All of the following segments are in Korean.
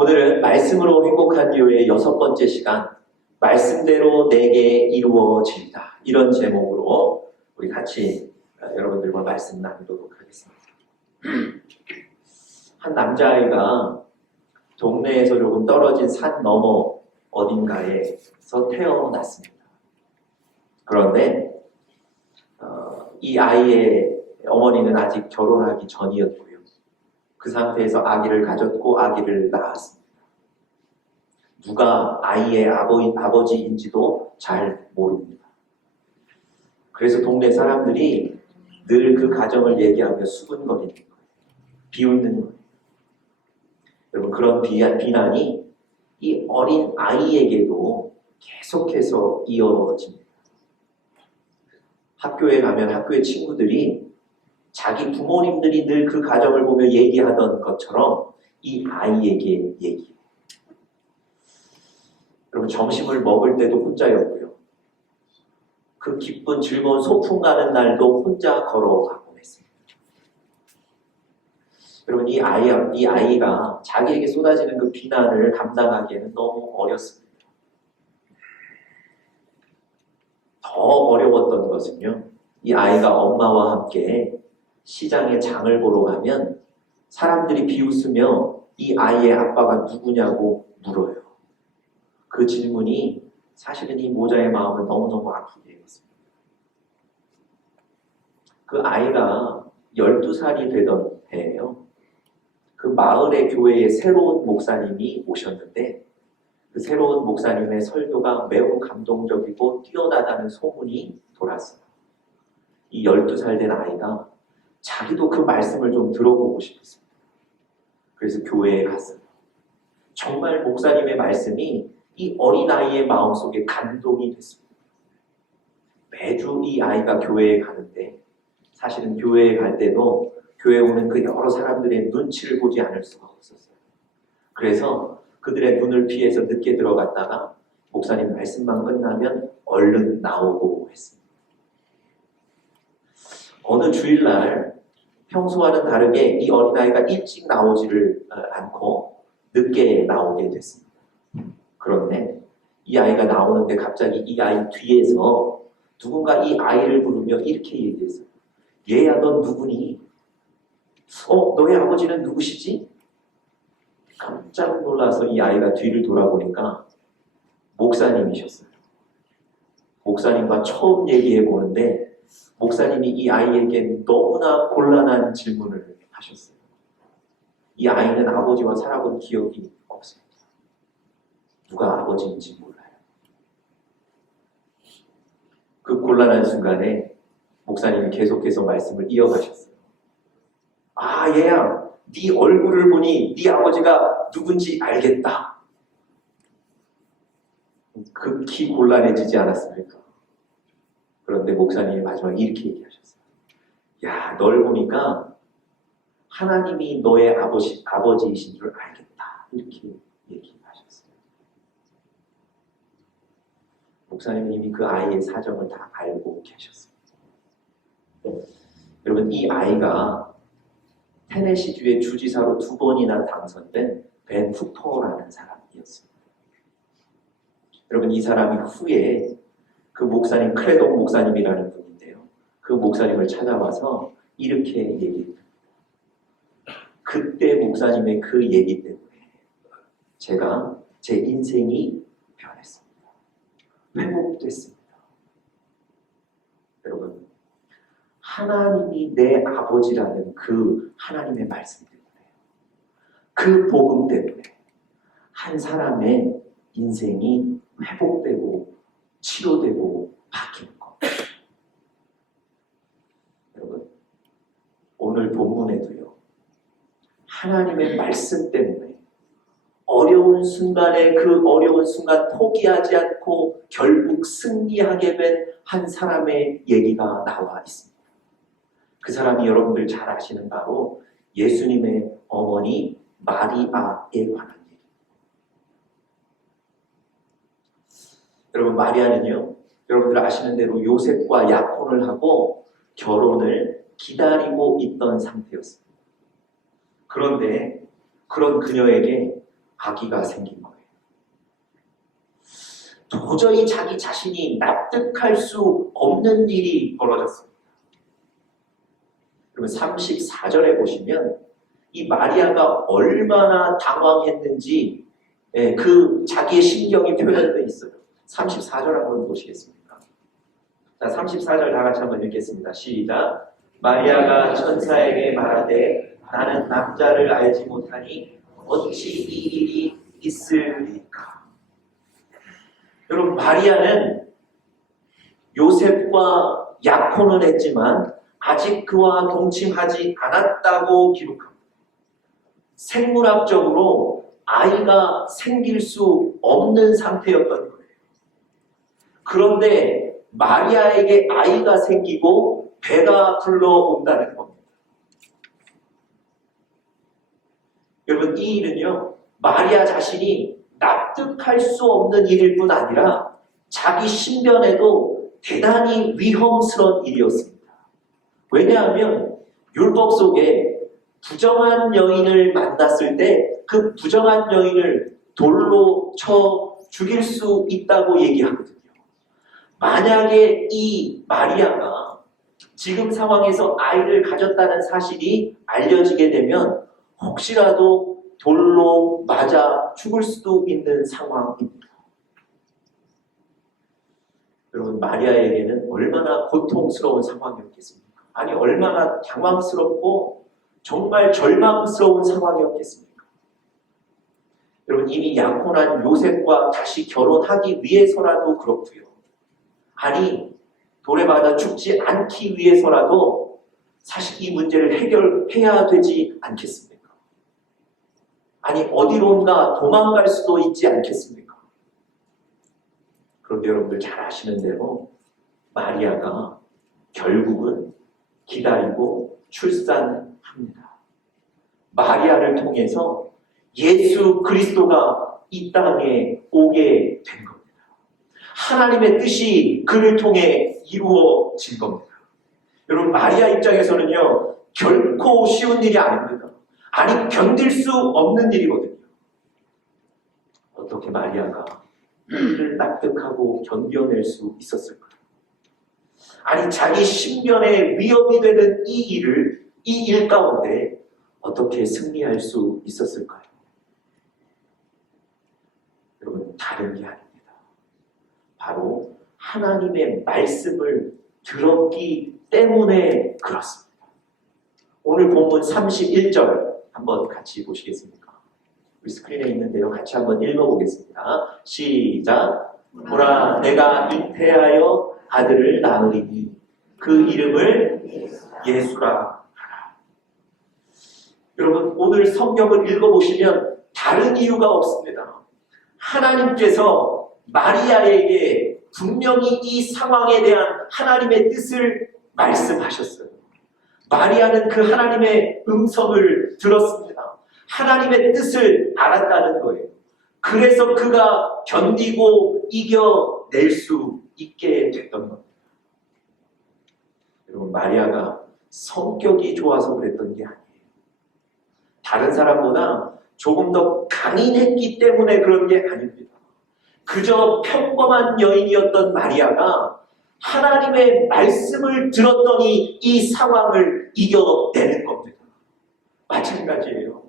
오늘은 말씀으로 행복한 교회의 6번째 시간, 말씀대로 내게 이루어질다. 이런 제목으로 우리 같이 여러분들과 말씀 나누도록 하겠습니다. 한 남자아이가 동네에서 조금 떨어진 산 너머 어딘가에서 태어났습니다. 그런데 이 아이의 어머니는 아직 결혼하기 전이었고요. 그 상태에서 아기를 가졌고 아기를 낳았습니다. 누가 아이의 아버지인지도 잘 모릅니다. 그래서 동네 사람들이 늘 그 가정을 얘기하며 수군거리는 거예요. 비웃는 거예요. 여러분, 그런 비난이 이 어린 아이에게도 계속해서 이어집니다. 학교에 가면 학교의 친구들이 자기 부모님들이 늘 그 가정을 보며 얘기하던 것처럼 이 아이에게 얘기해요. 여러분, 점심을 먹을 때도 혼자였고요. 그 기쁜 즐거운 소풍 가는 날도 혼자 걸어가곤 했습니다. 여러분, 이 아이가 자기에게 쏟아지는 그 비난을 감당하기에는 너무 어렸습니다. 더 어려웠던 것은요, 이 아이가 엄마와 함께 시장에 장을 보러 가면 사람들이 비웃으며 이 아이의 아빠가 누구냐고 물어요. 그 질문이 사실은 이 모자의 마음을 너무너무 아프게 했습니다. 그 아이가 12살이 되던 해에요. 그 마을의 교회에 새로운 목사님이 오셨는데 그 새로운 목사님의 설교가 매우 감동적이고 뛰어나다는 소문이 돌았어요. 이 12살 된 아이가 자기도 그 말씀을 좀 들어보고 싶었습니다. 그래서 교회에 갔어요. 정말 목사님의 말씀이 이 어린아이의 마음속에 감동이 됐습니다. 매주 이 아이가 교회에 가는데 사실은 교회에 갈 때도 교회에 오는 그 여러 사람들의 눈치를 보지 않을 수가 없었어요. 그래서 그들의 눈을 피해서 늦게 들어갔다가 목사님 말씀만 끝나면 얼른 나오고 했습니다. 어느 주일날 평소와는 다르게 이 어린아이가 일찍 나오지를 않고 늦게 나오게 됐습니다. 그런데 이 아이가 나오는데 갑자기 이 아이 뒤에서 누군가 이 아이를 부르며 이렇게 얘기했어요. 얘야, 넌 누구니? 너의 아버지는 누구시지? 깜짝 놀라서 이 아이가 뒤를 돌아보니까 목사님이셨어요. 목사님과 처음 얘기해 보는데 목사님이 이 아이에게 너무나 곤란한 질문을 하셨어요. 이 아이는 아버지와 살아본 기억이 없습니다. 누가 아버지인지 몰라요. 그 곤란한 순간에 목사님이 계속해서 말씀을 이어가셨어요. 아, 얘야, 네 얼굴을 보니 네 아버지가 누군지 알겠다. 극히 곤란해지지 않았습니까? 그런데 목사님이 마지막에 이렇게 얘기하셨어요. 야, 널 보니까 하나님이 너의 아버지이신 줄 알겠다. 이렇게 얘기하셨어요. 목사님은 이미 그 아이의 사정을 다 알고 계셨습니다. 여러분, 이 아이가 테네시주의 주지사로 2번이나 당선된 벤 후터라는 사람이었습니다. 여러분, 이 사람이 후에 그 목사님, 크레동 목사님이라는 분인데요. 그 목사님을 찾아와서 이렇게 얘기합니다. 그때 목사님의 그 얘기 때문에 제가 제 인생이 변했습니다. 회복됐습니다. 여러분, 하나님이 내 아버지라는 그 하나님의 말씀 때문에, 그 복음 때문에 한 사람의 인생이 회복되고 치료되고 바뀌는 것. 여러분, 오늘 본문에도요, 하나님의 말씀 때문에 어려운 순간에 그 어려운 순간 포기하지 않고 결국 승리하게 된 한 사람의 얘기가 나와 있습니다. 그 사람이 여러분들 잘 아시는 바로 예수님의 어머니 마리아에 관한 얘기. 여러분, 마리아는요, 여러분들 아시는 대로 요셉과 약혼을 하고 결혼을 기다리고 있던 상태였습니다. 그런데 그런 그녀에게 아기가 생긴 거예요. 도저히 자기 자신이 납득할 수 없는 일이 벌어졌습니다. 그러면 34절에 보시면 이 마리아가 얼마나 당황했는지 그 자기의 심경이 표현되어 있어요. 34절 한번 보시겠습니까? 자, 34절 다 같이 한번 읽겠습니다. 시작. 마리아가 천사에게 말하되 나는 남자를 알지 못하니 어찌 이 일이 있으리까? 여러분, 마리아는 요셉과 약혼을 했지만 아직 그와 동침하지 않았다고 기록합니다. 생물학적으로 아이가 생길 수 없는 상태였던 거예요. 그런데 마리아에게 아이가 생기고 배가 불러온다는 겁니다. 여러분, 이 일은요, 마리아 자신이 납득할 수 없는 일일 뿐 아니라 자기 신변에도 대단히 위험스러운 일이었습니다. 왜냐하면 율법 속에 부정한 여인을 만났을 때 그 부정한 여인을 돌로 쳐 죽일 수 있다고 얘기하거든요. 만약에 이 마리아가 지금 상황에서 아이를 가졌다는 사실이 알려지게 되면 혹시라도 돌로 맞아 죽을 수도 있는 상황입니다. 여러분, 마리아에게는 얼마나 고통스러운 상황이었겠습니까? 아니, 얼마나 당황스럽고 정말 절망스러운 상황이었겠습니까? 여러분, 이미 약혼한 요셉과 다시 결혼하기 위해서라도 그렇고요. 아니, 돌에 맞아 죽지 않기 위해서라도 사실 이 문제를 해결해야 되지 않겠습니까? 아니, 어디론가 도망갈 수도 있지 않겠습니까? 그런데 여러분들 잘 아시는 대로 마리아가 결국은 기다리고 출산합니다. 마리아를 통해서 예수 그리스도가 이 땅에 오게 된 겁니다. 하나님의 뜻이 그를 통해 이루어진 겁니다. 여러분, 마리아 입장에서는요, 결코 쉬운 일이 아닙니다. 아니, 견딜 수 없는 일이거든요. 어떻게 마리아가 이를 납득하고 견뎌낼 수 있었을까요? 아니, 자기 신변에 위협이 되는 이 일 가운데 어떻게 승리할 수 있었을까요? 여러분, 다른 게 아닙니다. 바로 하나님의 말씀을 들었기 때문에 그렇습니다. 오늘 본문 31절 한번 같이 보시겠습니까? 우리 스크린에 있는데요. 같이 한번 읽어보겠습니다. 시작. 보라, 내가 잉태하여 아들을 낳으리니 그 이름을 예수라 하라. 여러분, 오늘 성경을 읽어보시면 다른 이유가 없습니다. 하나님께서 마리아에게 분명히 이 상황에 대한 하나님의 뜻을 말씀하셨어요. 마리아는 그 하나님의 음성을 들었습니다. 하나님의 뜻을 알았다는 거예요. 그래서 그가 견디고 이겨낼 수 있게 됐던 겁니다. 여러분, 마리아가 성격이 좋아서 그랬던 게 아니에요. 다른 사람보다 조금 더 강인했기 때문에 그런 게 아닙니다. 그저 평범한 여인이었던 마리아가 하나님의 말씀을 들었더니 이 상황을 이겨내는 겁니다. 마찬가지예요.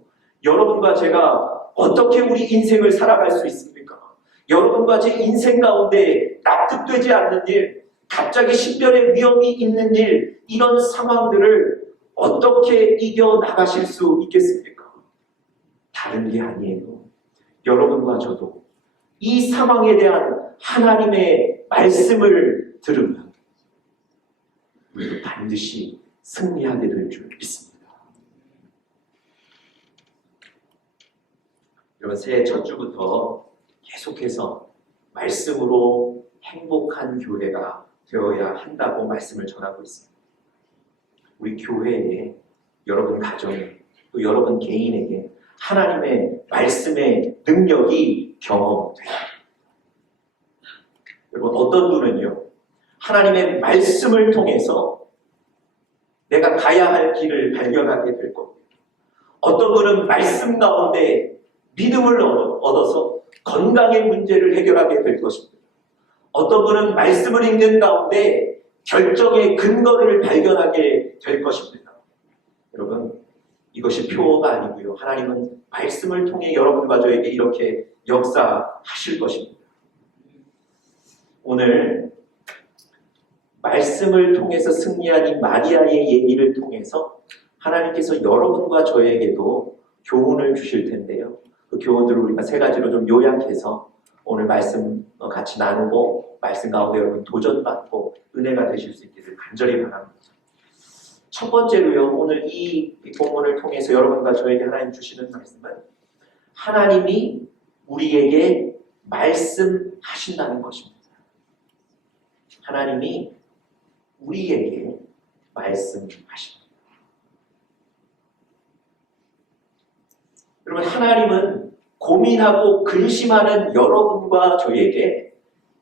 여러분과 제가 어떻게 우리 인생을 살아갈 수 있습니까? 여러분과 제 인생 가운데 납득되지 않는 일, 갑자기 신변에 위험이 있는 일, 이런 상황들을 어떻게 이겨나가실 수 있겠습니까? 다른 게 아니에요. 여러분과 저도 이 상황에 대한 하나님의 말씀을 들으면 우리도 반드시 승리하게 될 줄 믿습니다. 여러분, 새해 첫 주부터 계속해서 말씀으로 행복한 교회가 되어야 한다고 말씀을 전하고 있습니다. 우리 교회에, 여러분 가정에, 또 여러분 개인에게 하나님의 말씀의 능력이 경험돼요. 여러분, 어떤 분은요, 하나님의 말씀을 통해서 내가 가야 할 길을 발견하게 될 겁니다. 어떤 분은 말씀 가운데 믿음을 얻어서 건강의 문제를 해결하게 될 것입니다. 어떤 분은 말씀을 읽는 가운데 결정의 근거를 발견하게 될 것입니다. 여러분, 이것이 표어가 아니고요. 하나님은 말씀을 통해 여러분과 저에게 이렇게 역사하실 것입니다. 오늘 말씀을 통해서 승리한 이 마리아의 얘기를 통해서 하나님께서 여러분과 저에게도 교훈을 주실 텐데요. 그 교훈들을 우리가 세 가지로 좀 요약해서 오늘 말씀 같이 나누고 말씀 가운데 여러분 도전받고 은혜가 되실 수 있기를 간절히 바랍니다. 첫 번째로요. 오늘 이 본문을 통해서 여러분과 저에게 하나님 주시는 말씀은 하나님이 우리에게 말씀하신다는 것입니다. 하나님이 우리에게 말씀하십니다. 여러분, 하나님은 고민하고 근심하는 여러분과 저에게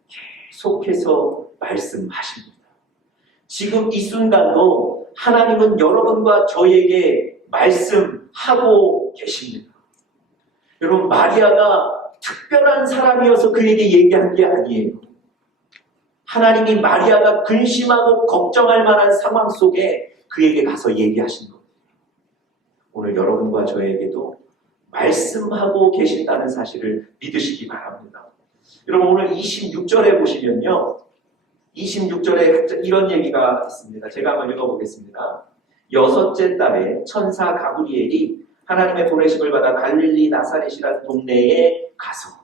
계속해서 말씀하십니다. 지금 이 순간도 하나님은 여러분과 저에게 말씀하고 계십니다. 여러분, 마리아가 특별한 사람이어서 그에게 얘기한 게 아니에요. 하나님이 마리아가 근심하고 걱정할 만한 상황 속에 그에게 가서 얘기하신 겁니다. 오늘 여러분과 저에게도 말씀하고 계신다는 사실을 믿으시기 바랍니다. 여러분, 오늘 26절에 보시면요. 26절에 이런 얘기가 있습니다. 제가 한번 읽어보겠습니다. 여섯째 달에 천사 가브리엘이 하나님의 보내심을 받아 갈릴리 나사렛이라는 동네에 가서,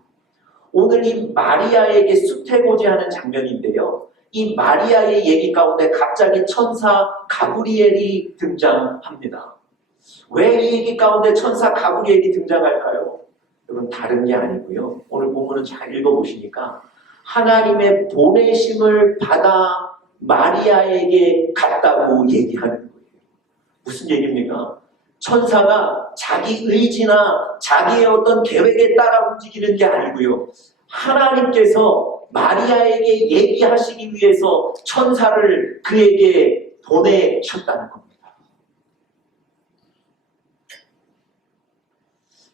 오늘 이 마리아에게 수태고지하는 장면인데요. 이 마리아의 얘기 가운데 갑자기 천사 가브리엘이 등장합니다. 왜 이 얘기 가운데 천사 가브리엘이 등장할까요? 여러분, 다른 게 아니고요. 오늘 본문은 잘 읽어보시니까 하나님의 보내심을 받아 마리아에게 갔다고 얘기하는 거예요. 무슨 얘기입니까? 천사가 자기 의지나 자기의 어떤 계획에 따라 움직이는 게 아니고요. 하나님께서 마리아에게 얘기하시기 위해서 천사를 그에게 보내셨다는 겁니다.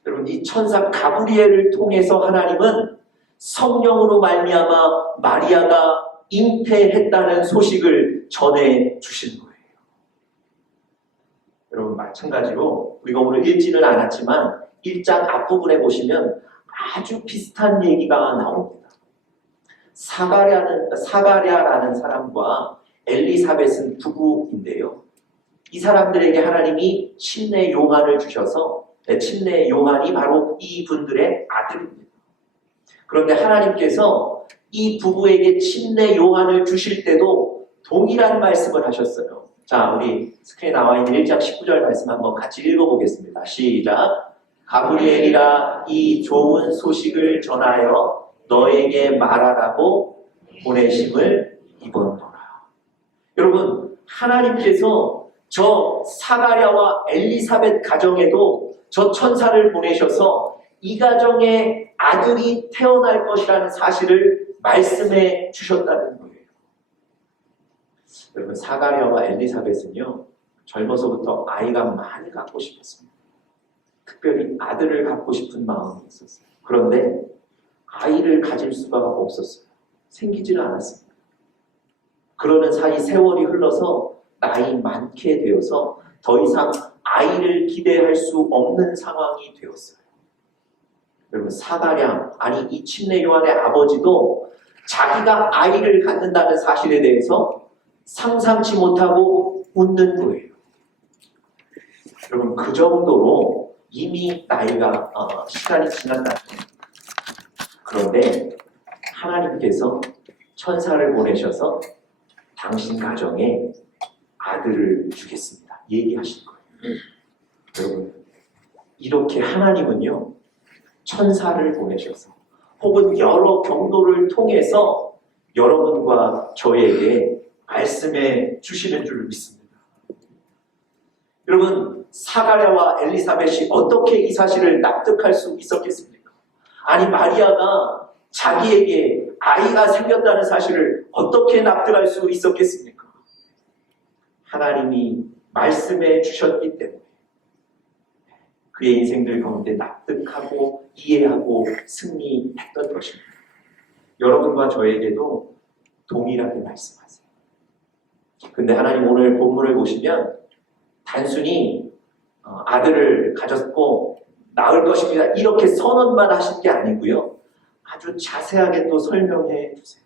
여러분, 이 천사 가브리엘을 통해서 하나님은 성령으로 말미암아 마리아가 잉태했다는 소식을 전해 주신 거예요. 여러분, 마찬가지로 우리가 오늘 읽지는 않았지만 1장 앞부분에 보시면 아주 비슷한 얘기가 나옵니다. 사가랴라는 사람과 엘리사벳은 부부인데요. 이 사람들에게 하나님이 침례 요한을 주셔서, 침례 요한이 바로 이분들의 아들입니다. 그런데 하나님께서 이 부부에게 침례 요한을 주실 때도 동일한 말씀을 하셨어요. 자, 우리 스크린에 나와 있는 1장 19절 말씀 한번 같이 읽어보겠습니다. 시작. 가브리엘이라 이 좋은 소식을 전하여 너에게 말하라고 보내심을 입었노라. 여러분, 하나님께서 저 사가랴와 엘리사벳 가정에도 저 천사를 보내셔서 이 가정에 아들이 태어날 것이라는 사실을 말씀해 주셨다는 거예요. 여러분, 사가랴와 엘리사벳은요, 젊어서부터 아이가 많이 갖고 싶었습니다. 특별히 아들을 갖고 싶은 마음이 있었어요. 그런데 아이를 가질 수가 없었어요. 생기지를 않았습니다. 그러는 사이 세월이 흘러서 나이 많게 되어서 더 이상 아이를 기대할 수 없는 상황이 되었어요. 여러분, 사가랴, 아니 이 침례 요한의 아버지도 자기가 아이를 갖는다는 사실에 대해서 상상치 못하고 웃는 거예요. 여러분, 그 정도로 이미 나이가 시간이 지났다. 그런데 하나님께서 천사를 보내셔서 당신 가정에 아들을 주겠습니다. 얘기하신 거예요. 여러분, 이렇게 하나님은요, 천사를 보내셔서 혹은 여러 경로를 통해서 여러분과 저에게 말씀해 주시는 줄 믿습니다. 여러분, 사가랴와 엘리사벳이 어떻게 이 사실을 납득할 수 있었겠습니까? 아니, 마리아가 자기에게 아이가 생겼다는 사실을 어떻게 납득할 수 있었겠습니까? 하나님이 말씀해 주셨기 때문에 그의 인생들 가운데 납득하고 이해하고 승리했던 것입니다. 여러분과 저에게도 동일하게 말씀하세요. 근데 하나님 오늘 본문을 보시면 단순히 아들을 가졌고 낳을 것입니다, 이렇게 선언만 하신 게 아니고요, 아주 자세하게 또 설명해 주세요.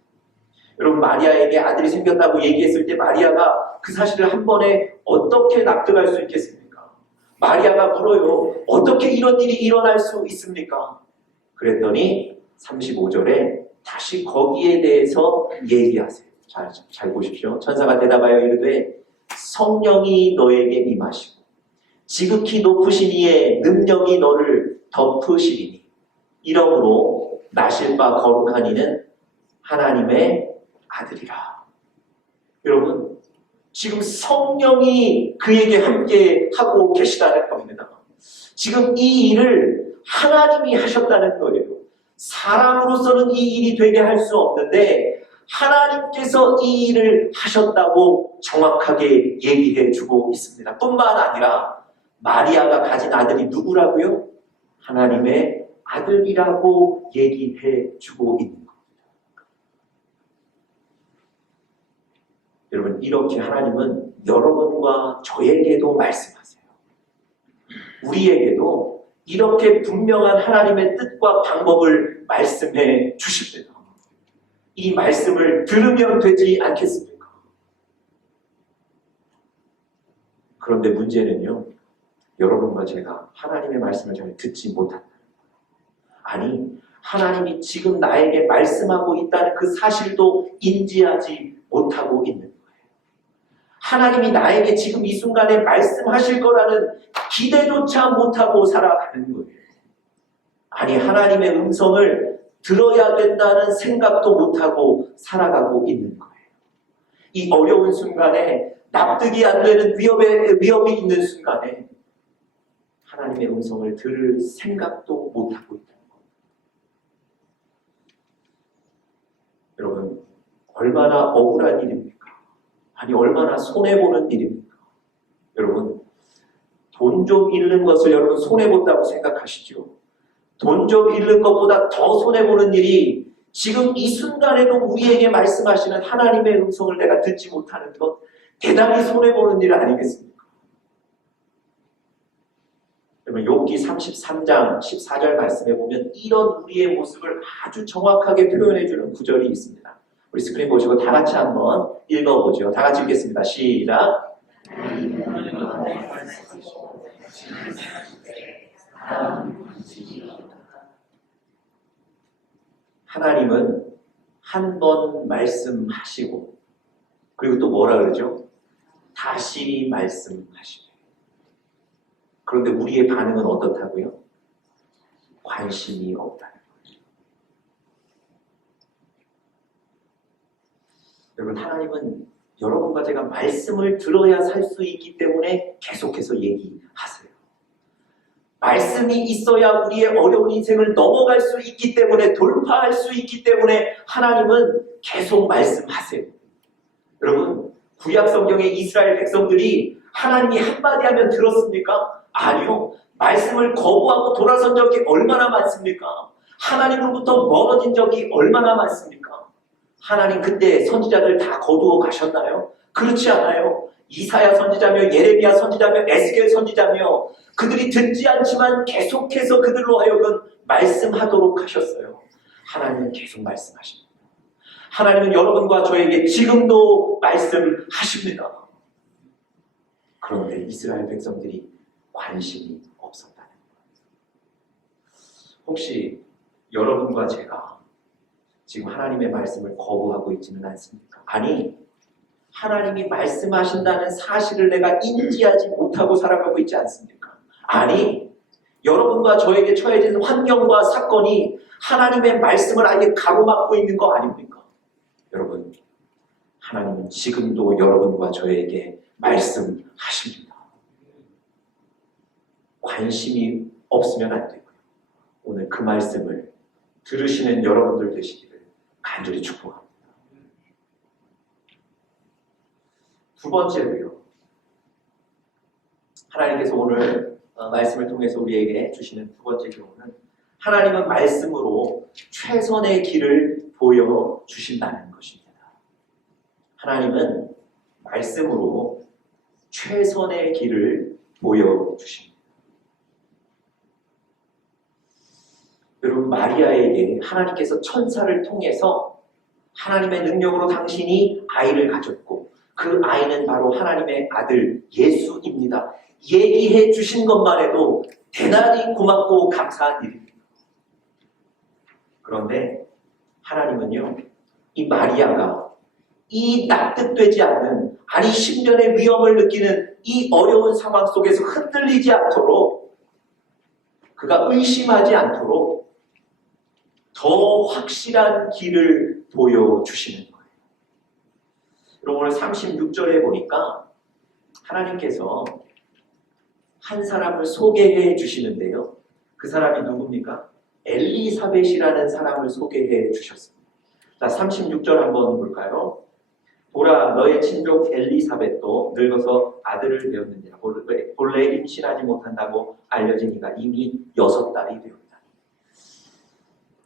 여러분, 마리아에게 아들이 생겼다고 얘기했을 때 마리아가 그 사실을 한 번에 어떻게 납득할 수 있겠습니까? 마리아가 물어요. 어떻게 이런 일이 일어날 수 있습니까? 그랬더니 35절에 다시 거기에 대해서 얘기하세요. 잘 보십시오. 천사가 대답하여 이르되 성령이 너에게 임하시고 지극히 높으신 이의 능력이 너를 덮으시리니 이러므로 나실 바 거룩한 이는 하나님의 아들이라. 여러분, 지금 성령이 그에게 함께 하고 계시다는 겁니다. 지금 이 일을 하나님이 하셨다는 거예요. 사람으로서는 이 일이 되게 할 수 없는데 하나님께서 이 일을 하셨다고 정확하게 얘기해 주고 있습니다. 뿐만 아니라 마리아가 가진 아들이 누구라고요? 하나님의 아들이라고 얘기해 주고 있는 겁니다. 여러분, 이렇게 하나님은 여러분과 저에게도 말씀하세요. 우리에게도 이렇게 분명한 하나님의 뜻과 방법을 말씀해 주십니다. 이 말씀을 들으면 되지 않겠습니까? 그런데 문제는요, 여러분과 제가 하나님의 말씀을 잘 듣지 못한다. 아니, 하나님이 지금 나에게 말씀하고 있다는 그 사실도 인지하지 못하고 있는 거예요. 하나님이 나에게 지금 이 순간에 말씀하실 거라는 기대조차 못하고 살아가는 거예요. 아니, 하나님의 음성을 들어야 된다는 생각도 못하고 살아가고 있는 거예요. 이 어려운 순간에 납득이 안 되는 위협이 있는 순간에 하나님의 음성을 들을 생각도 못하고 있다는 겁니다. 여러분, 얼마나 억울한 일입니까? 아니, 얼마나 손해보는 일입니까? 여러분, 돈 좀 잃는 것을 여러분 손해본다고 생각하시죠? 돈 좀 잃는 것보다 더 손해보는 일이 지금 이 순간에도 우리에게 말씀하시는 하나님의 음성을 내가 듣지 못하는 것, 대단히 손해보는 일 아니겠습니까? 여러분, 욥기 33장 14절 말씀에 보면 이런 우리의 모습을 아주 정확하게 표현해주는 구절이 있습니다. 우리 스크린 보시고 다 같이 한번 읽어보죠. 다 같이 읽겠습니다. 시작. 하나님은 한 번 말씀하시고 그리고 또 뭐라 그러죠? 다시 말씀하시고. 그런데 우리의 반응은 어떻다고요? 관심이 없다는 거죠. 여러분, 하나님은 여러분과 제가 말씀을 들어야 살 수 있기 때문에 계속해서 얘기하세요. 말씀이 있어야 우리의 어려운 인생을 넘어갈 수 있기 때문에, 돌파할 수 있기 때문에 하나님은 계속 말씀하세요. 여러분, 구약 성경의 이스라엘 백성들이 하나님이 한마디 하면 들었습니까? 아니요. 말씀을 거부하고 돌아선 적이 얼마나 많습니까? 하나님으로부터 멀어진 적이 얼마나 많습니까? 하나님 그때 선지자들 다 거두어 가셨나요? 그렇지 않아요. 이사야 선지자며 예레미야 선지자며 에스겔 선지자며 그들이 듣지 않지만 계속해서 그들로 하여금 말씀하도록 하셨어요. 하나님은 계속 말씀하십니다. 하나님은 여러분과 저에게 지금도 말씀하십니다. 그런데 이스라엘 백성들이 관심이 없었다는 거예요. 혹시 여러분과 제가 지금 하나님의 말씀을 거부하고 있지는 않습니까? 아니, 하나님이 말씀하신다는 사실을 내가 인지하지 못하고 살아가고 있지 않습니까? 아니, 여러분과 저에게 처해진 환경과 사건이 하나님의 말씀을 아예 가로막고 있는 거 아닙니까? 여러분, 하나님은 지금도 여러분과 저에게 말씀하십니다. 관심이 없으면 안 되고요. 오늘 그 말씀을 들으시는 여러분들 되시기를 간절히 축복합니다. 두 번째로요. 하나님께서 오늘 말씀을 통해서 우리에게 주시는 두 번째 교훈은 하나님은 말씀으로 최선의 길을 보여주신다는 것입니다. 하나님은 말씀으로 최선의 길을 보여주십니다. 여러분, 마리아에게 하나님께서 천사를 통해서 하나님의 능력으로 당신이 아이를 가졌고 그 아이는 바로 하나님의 아들 예수입니다. 얘기해 주신 것만 해도 대단히 고맙고 감사한 일입니다. 그런데 하나님은요, 이 마리아가 이 납득되지 않는, 아니 10년의 위험을 느끼는 이 어려운 상황 속에서 흔들리지 않도록, 그가 의심하지 않도록 더 확실한 길을 보여주시는 거예요. 여러분, 오늘 36절에 보니까 하나님께서 한 사람을 소개해 주시는데요. 그 사람이 누굽니까? 엘리사벳이라는 사람을 소개해 주셨습니다. 자, 36절 한번 볼까요? 보라, 너의 친족 엘리사벳도 늙어서 아들을 배웠느니라. 본래 임신하지 못한다고 알려지니까 이미 6달이 되었다.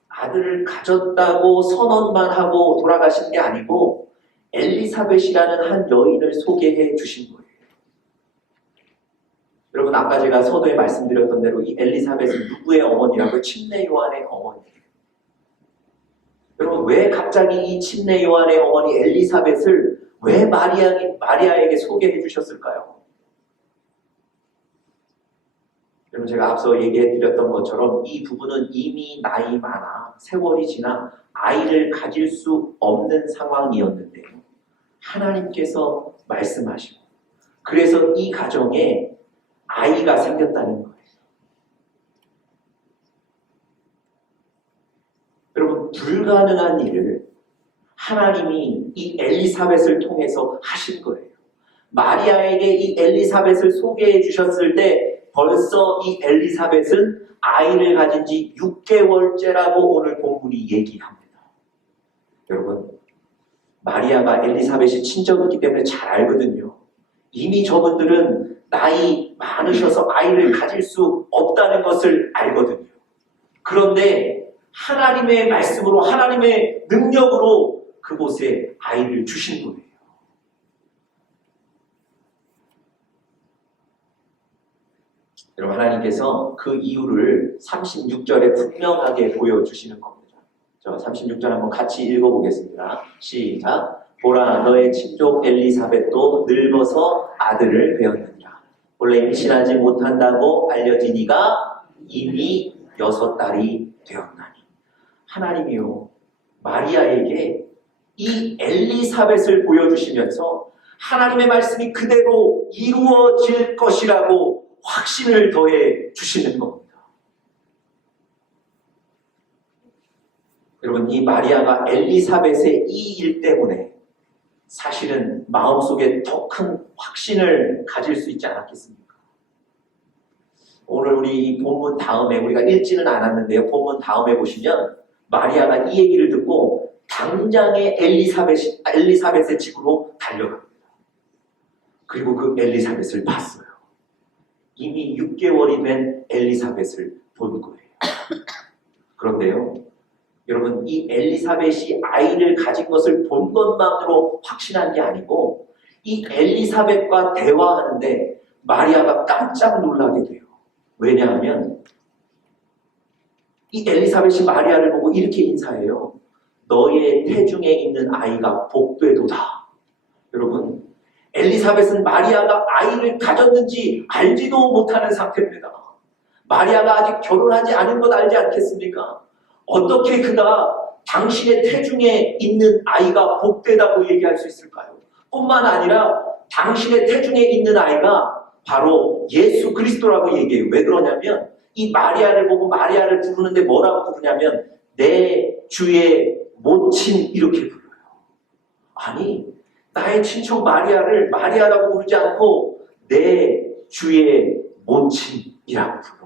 아들을 가졌다고 선언만 하고 돌아가신 게 아니고 엘리사벳이라는 한 여인을 소개해 주신 거예요. 여러분, 아까 제가 서두에 말씀드렸던 대로 이 엘리사벳은 누구의 어머니라고요? 침례 요한의 어머니예요. 여러분, 왜 갑자기 이 침례 요한의 어머니 엘리사벳을 왜 마리아에게 소개해 주셨을까요? 여러분, 제가 앞서 얘기해 드렸던 것처럼 이 부부는 이미 나이 많아 세월이 지나 아이를 가질 수 없는 상황이었는데요. 하나님께서 말씀하시고 그래서 이 가정에 아이가 생겼다는 거예요. 여러분, 불가능한 일을 하나님이 이 엘리사벳을 통해서 하신 거예요. 마리아에게 이 엘리사벳을 소개해 주셨을 때 벌써 이 엘리사벳은 아이를 가진 지 6개월째라고 오늘 본문이 얘기합니다. 여러분, 마리아가 엘리사벳이 친정이기 때문에 잘 알거든요. 이미 저분들은 나이 많으셔서 아이를 가질 수 없다는 것을 알거든요. 그런데 하나님의 말씀으로, 하나님의 능력으로 그곳에 아이를 주신 거예요. 여러분, 하나님께서 그 이유를 36절에 분명하게 보여주시는 겁니다. 저 36절 한번 같이 읽어보겠습니다. 시작. 보라, 너의 친족 엘리사벳도 늙어서 아들을 배웠느니라. 원래 임신하지 못한다고 알려지니가 이미 6달이 되었나니. 하나님이요, 마리아에게 이 엘리사벳을 보여주시면서 하나님의 말씀이 그대로 이루어질 것이라고 확신을 더해 주시는 겁니다. 여러분, 이 마리아가 엘리사벳의 이 일 때문에 사실은 마음속에 더 큰 확신을 가질 수 있지 않았겠습니까? 오늘 우리 이 본문 다음에, 우리가 읽지는 않았는데요, 본문 다음에 보시면 마리아가 이 얘기를 듣고 당장에 엘리사벳의 집으로 달려갑니다. 그리고 그 엘리사벳을 봤어요. 이미 6개월이 된 엘리사벳을 본 거예요. 그런데요, 여러분, 이 엘리사벳이 아이를 가진 것을 본 것만으로 확신한 게 아니고 이 엘리사벳과 대화하는데 마리아가 깜짝 놀라게 돼요. 왜냐하면 이 엘리사벳이 마리아를 보고 이렇게 인사해요. 너의 태중에 있는 아이가 복되도다. 여러분, 엘리사벳은 마리아가 아이를 가졌는지 알지도 못하는 상태입니다. 마리아가 아직 결혼하지 않은 것 알지 않겠습니까? 어떻게 그가 당신의 태중에 있는 아이가 복되다고 얘기할 수 있을까요? 뿐만 아니라 당신의 태중에 있는 아이가 바로 예수 그리스도라고 얘기해요. 왜 그러냐면 이 마리아를 보고 마리아를 부르는데 뭐라고 부르냐면 내 주의 모친 이렇게 불러요. 아니, 나의 친척 마리아를 마리아라고 부르지 않고 내 주의 모친이라고 불러요.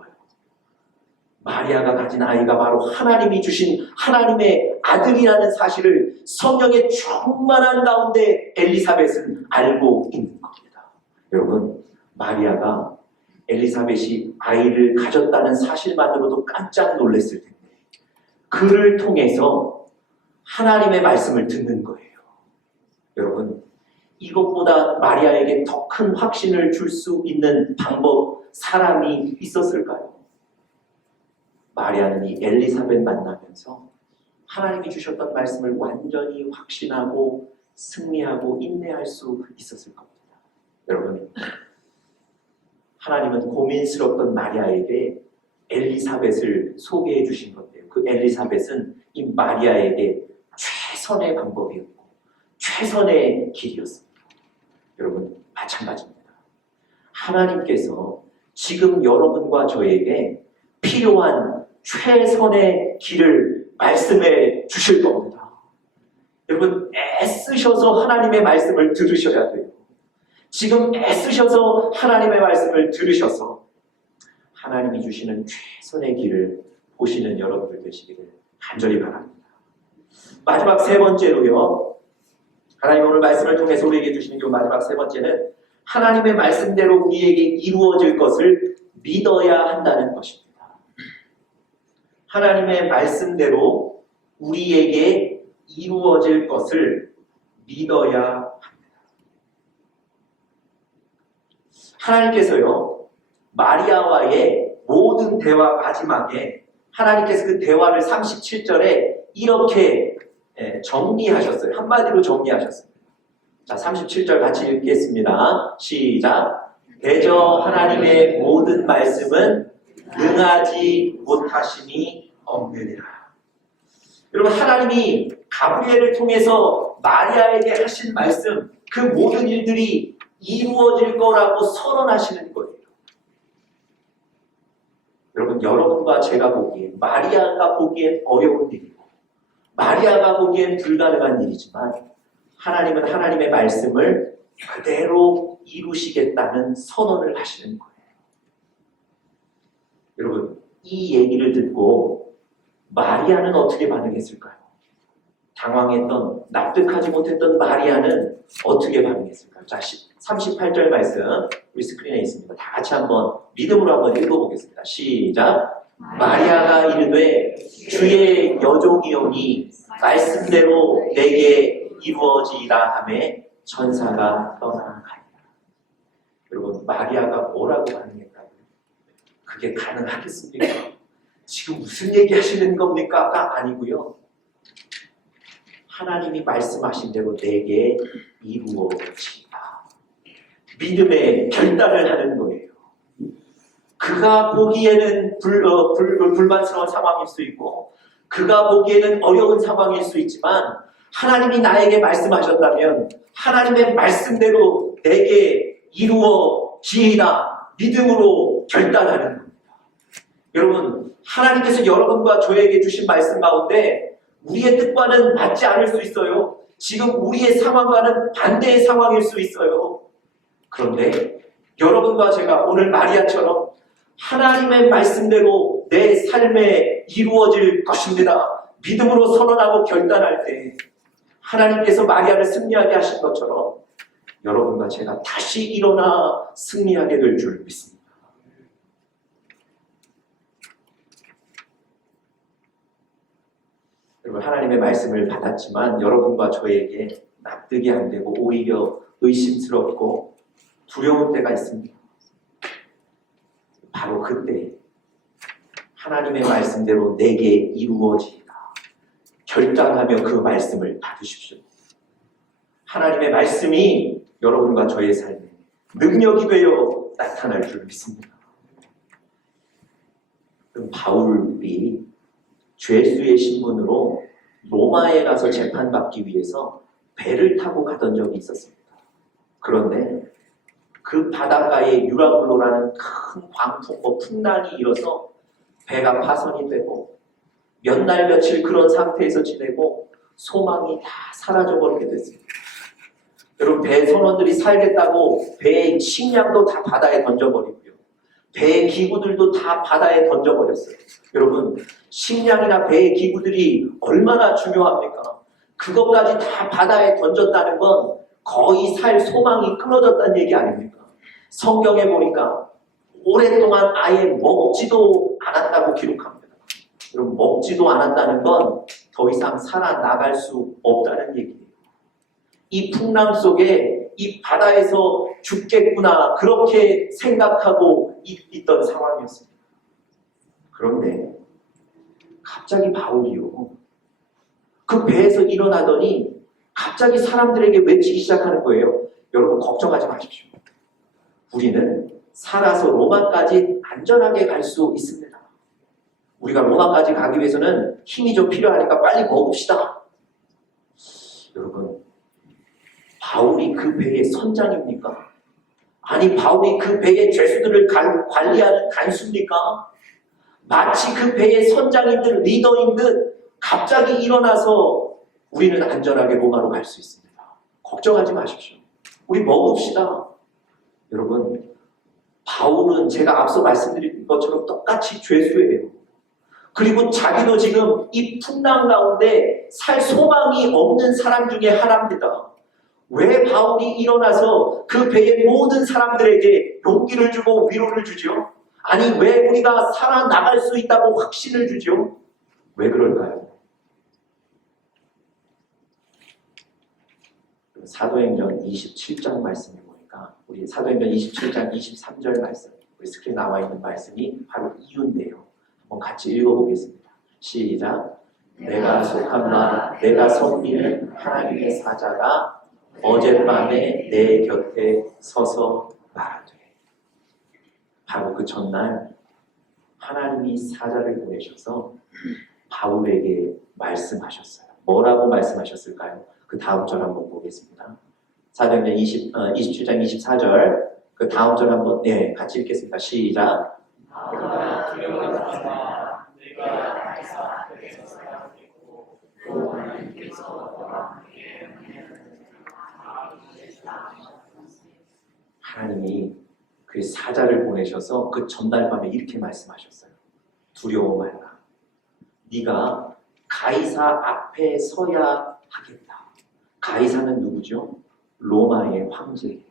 마리아가 가진 아이가 바로 하나님이 주신 하나님의 아들이라는 사실을 성령의 충만한 가운데 엘리사벳은 알고 있는 겁니다. 여러분, 마리아가 엘리사벳이 아이를 가졌다는 사실만으로도 깜짝 놀랐을 텐데 그를 통해서 하나님의 말씀을 듣는 거예요. 여러분, 이것보다 마리아에게 더 큰 확신을 줄 수 있는 방법, 사람이 있었을까요? 마리아는 이 엘리사벳 만나면서 하나님이 주셨던 말씀을 완전히 확신하고 승리하고 인내할 수 있었을 겁니다. 여러분, 하나님은 고민스럽던 마리아에게 엘리사벳을 소개해 주신 건데요. 그 엘리사벳은 이 마리아에게 최선의 방법이었고 최선의 길이었습니다. 여러분, 마찬가지입니다. 하나님께서 지금 여러분과 저에게 필요한 최선의 길을 말씀해 주실 겁니다. 여러분, 애쓰셔서 하나님의 말씀을 들으셔야 돼요. 지금 애쓰셔서 하나님의 말씀을 들으셔서 하나님이 주시는 최선의 길을 보시는 여러분들 되시기를 간절히 바랍니다. 마지막 세 번째로요. 하나님 오늘 말씀을 통해서 우리에게 주시는 그 마지막 세 번째는 하나님의 말씀대로 우리에게 이루어질 것을 믿어야 한다는 것입니다. 하나님의 말씀대로 우리에게 이루어질 것을 믿어야 합니다. 하나님께서요, 마리아와의 모든 대화 마지막에 하나님께서 그 대화를 37절에 이렇게 정리하셨어요. 한마디로 정리하셨습니다. 자, 37절 같이 읽겠습니다. 시작. 대저 하나님의 모든 말씀은 능하지 못하심이 없느니라. 여러분, 하나님이 가브리엘을 통해서 마리아에게 하신 말씀, 그 모든 일들이 이루어질 거라고 선언하시는 거예요. 여러분, 여러분과 제가 보기엔, 마리아가 보기엔 어려운 일이고 마리아가 보기엔 불가능한 일이지만 하나님은 하나님의 말씀을 그대로 이루시겠다는 선언을 하시는 거예요. 여러분, 이 얘기를 듣고 마리아는 어떻게 반응했을까요? 당황했던, 납득하지 못했던 마리아는 어떻게 반응했을까요? 자, 38절 말씀 우리 스크린에 있습니다. 다 같이 한번 믿음으로 한번 읽어보겠습니다. 시작. 마리아가 이르되 주의 여종이오니 말씀대로 내게 이루어지리라 하매 천사가 떠나가니라. 여러분, 마리아가 뭐라고 반응했다고요? 그게 가능하겠습니까? 지금 무슨 얘기 하시는 겁니까?가 아니고요. 하나님이 말씀하신 대로 내게 이루어지리라. 믿음의 결단을 하는 거예요. 그가 보기에는 불만스러운 상황일 수 있고 그가 보기에는 어려운 상황일 수 있지만 하나님이 나에게 말씀하셨다면 하나님의 말씀대로 내게 이루어지리라 믿음으로 결단하는 겁니다. 여러분, 하나님께서 여러분과 저에게 주신 말씀 가운데 우리의 뜻과는 맞지 않을 수 있어요. 지금 우리의 상황과는 반대의 상황일 수 있어요. 그런데 여러분과 제가 오늘 마리아처럼 하나님의 말씀대로 내 삶에 이루어질 것입니다. 믿음으로 선언하고 결단할 때 하나님께서 마리아를 승리하게 하신 것처럼 여러분과 제가 다시 일어나 승리하게 될 줄 믿습니다. 여러분, 하나님의 말씀을 받았지만 여러분과 저에게 납득이 안 되고 오히려 의심스럽고 두려운 때가 있습니다. 바로 그때 하나님의 말씀대로 내게 이루어지리라 결단하며 그 말씀을 받으십시오. 하나님의 말씀이 여러분과 저의 삶에 능력이 되어 나타날 줄 믿습니다. 그럼 바울이 죄수의 신분으로 로마에 가서 재판받기 위해서 배를 타고 가던 적이 있었습니다. 그런데 그 바닷가에 유라굴로라는 큰 광풍, 풍랑이 일어서 배가 파손이 되고 몇 날 며칠 그런 상태에서 지내고 소망이 다 사라져버리게 됐습니다. 여러분, 배 선원들이 살겠다고 배의 식량도 다 바다에 던져버리고요. 배의 기구들도 다 바다에 던져버렸어요. 여러분, 식량이나 배의 기구들이 얼마나 중요합니까? 그것까지 다 바다에 던졌다는 건 거의 살 소망이 끊어졌다는 얘기 아닙니까? 성경에 보니까 오랫동안 아예 먹지도 않았다고 기록합니다. 여러분, 먹지도 않았다는 건 더 이상 살아나갈 수 없다는 얘기예요. 이 풍랑 속에 이 바다에서 죽겠구나 그렇게 생각하고 있던 상황이었습니다. 그런데 갑자기 바울이요, 그 배에서 일어나더니 갑자기 사람들에게 외치기 시작하는 거예요. 여러분, 걱정하지 마십시오. 우리는 살아서 로마까지 안전하게 갈 수 있습니다. 우리가 로마까지 가기 위해서는 힘이 좀 필요하니까 빨리 먹읍시다. 여러분, 바울이 그 배의 선장입니까? 아니, 바울이 그 배의 죄수들을 관리하는 간수입니까? 마치 그 배의 선장인 듯 리더인 듯 갑자기 일어나서 우리는 안전하게 로마로 갈 수 있습니다. 걱정하지 마십시오. 우리 먹읍시다. 여러분, 바울은 제가 앞서 말씀드린 것처럼 똑같이 죄수예요. 그리고 자기도 지금 이 풍랑 가운데 살 소망이 없는 사람 중에 하나입니다. 왜 바울이 일어나서 그 배의 모든 사람들에게 용기를 주고 위로를 주죠? 아니, 왜 우리가 살아나갈 수 있다고 확신을 주죠? 왜 그럴까요? 사도행전 27장 말씀에 보니까 우리 사도행전 27장 23절 말씀, 우리 스크린에 나와 있는 말씀이 바로 이유인데요. 한번 같이 읽어보겠습니다. 시작. 내가 속한 바 내가 섬기는 하나님의 사자가 어젯밤에 내 곁에 서서 말하되. 바로 그 전날 하나님이 사자를 보내셔서 바울에게 말씀하셨어요. 뭐라고 말씀하셨을까요? 그 다음 절 한번 보겠습니다. 사도행전 27장 24절 그 다음 절 한번 같이 읽겠습니다. 시작. 하나님이 그 사자를 보내셔서 그 전날 밤에 이렇게 말씀하셨어요. 두려워 말라. 네가 가이사 앞에 서야 하겠다. 가이사는 누구죠? 로마의 황제예요.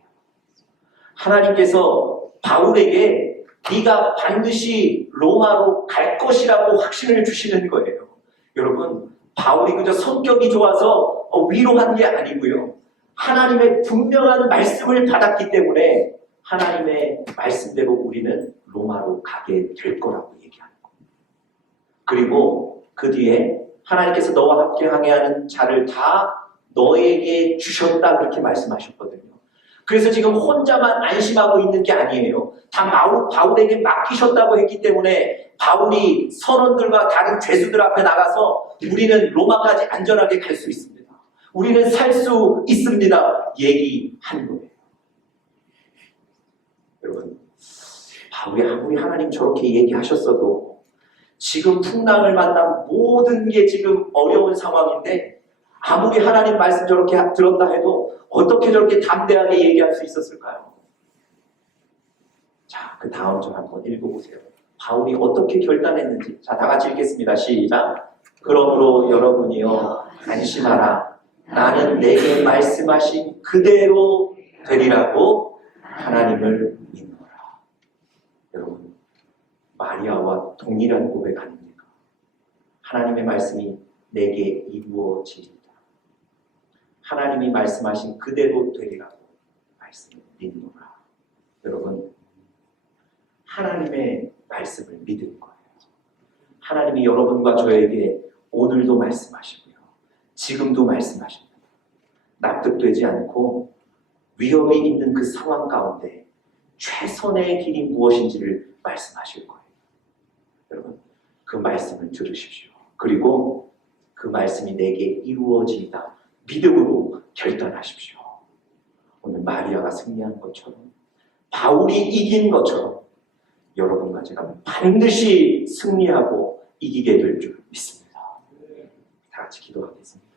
하나님께서 바울에게 네가 반드시 로마로 갈 것이라고 확신을 주시는 거예요. 여러분, 바울이 그저 성격이 좋아서 위로한 게 아니고요. 하나님의 분명한 말씀을 받았기 때문에 하나님의 말씀대로 우리는 로마로 가게 될 거라고 얘기하는 거예요. 그리고 그 뒤에 하나님께서 너와 함께 항해하는 자를 다 너에게 주셨다 그렇게 말씀하셨거든요. 그래서 지금 혼자만 안심하고 있는 게 아니에요. 다 바울에게 맡기셨다고 했기 때문에 바울이 선원들과 다른 죄수들 앞에 나가서 우리는 로마까지 안전하게 갈 수 있습니다. 우리는 살 수 있습니다. 얘기한 거예요. 여러분, 바울이 아무리 하나님 저렇게 얘기하셨어도 지금 풍랑을 만난 모든 게 지금 어려운 상황인데 아무리 하나님 말씀 저렇게 들었다 해도 어떻게 저렇게 담대하게 얘기할 수 있었을까요? 자, 그 다음 절 한번 읽어보세요. 바울이 어떻게 결단했는지. 자, 다 같이 읽겠습니다. 시작. 그러므로 여러분이여 안심하라. 나는 내게 말씀하신 그대로 되리라고 하나님을 믿노라. 여러분, 마리아와 동일한 고백 아닙니까? 하나님의 말씀이 내게 이루어지리라. 하나님이 말씀하신 그대로 되리라고 말씀을 믿노라. 여러분, 하나님의 말씀을 믿을 거예요. 하나님이 여러분과 저에게 오늘도 말씀하시고요. 지금도 말씀하십니다. 납득되지 않고 위협이 있는 그 상황 가운데 최선의 길이 무엇인지를 말씀하실 거예요. 여러분, 그 말씀을 들으십시오. 그리고 그 말씀이 내게 이루어지리다. 믿음으로 결단하십시오. 오늘 마리아가 승리한 것처럼 바울이 이긴 것처럼 여러분과 제가 반드시 승리하고 이기게 될 줄 믿습니다. 다 같이 기도하겠습니다.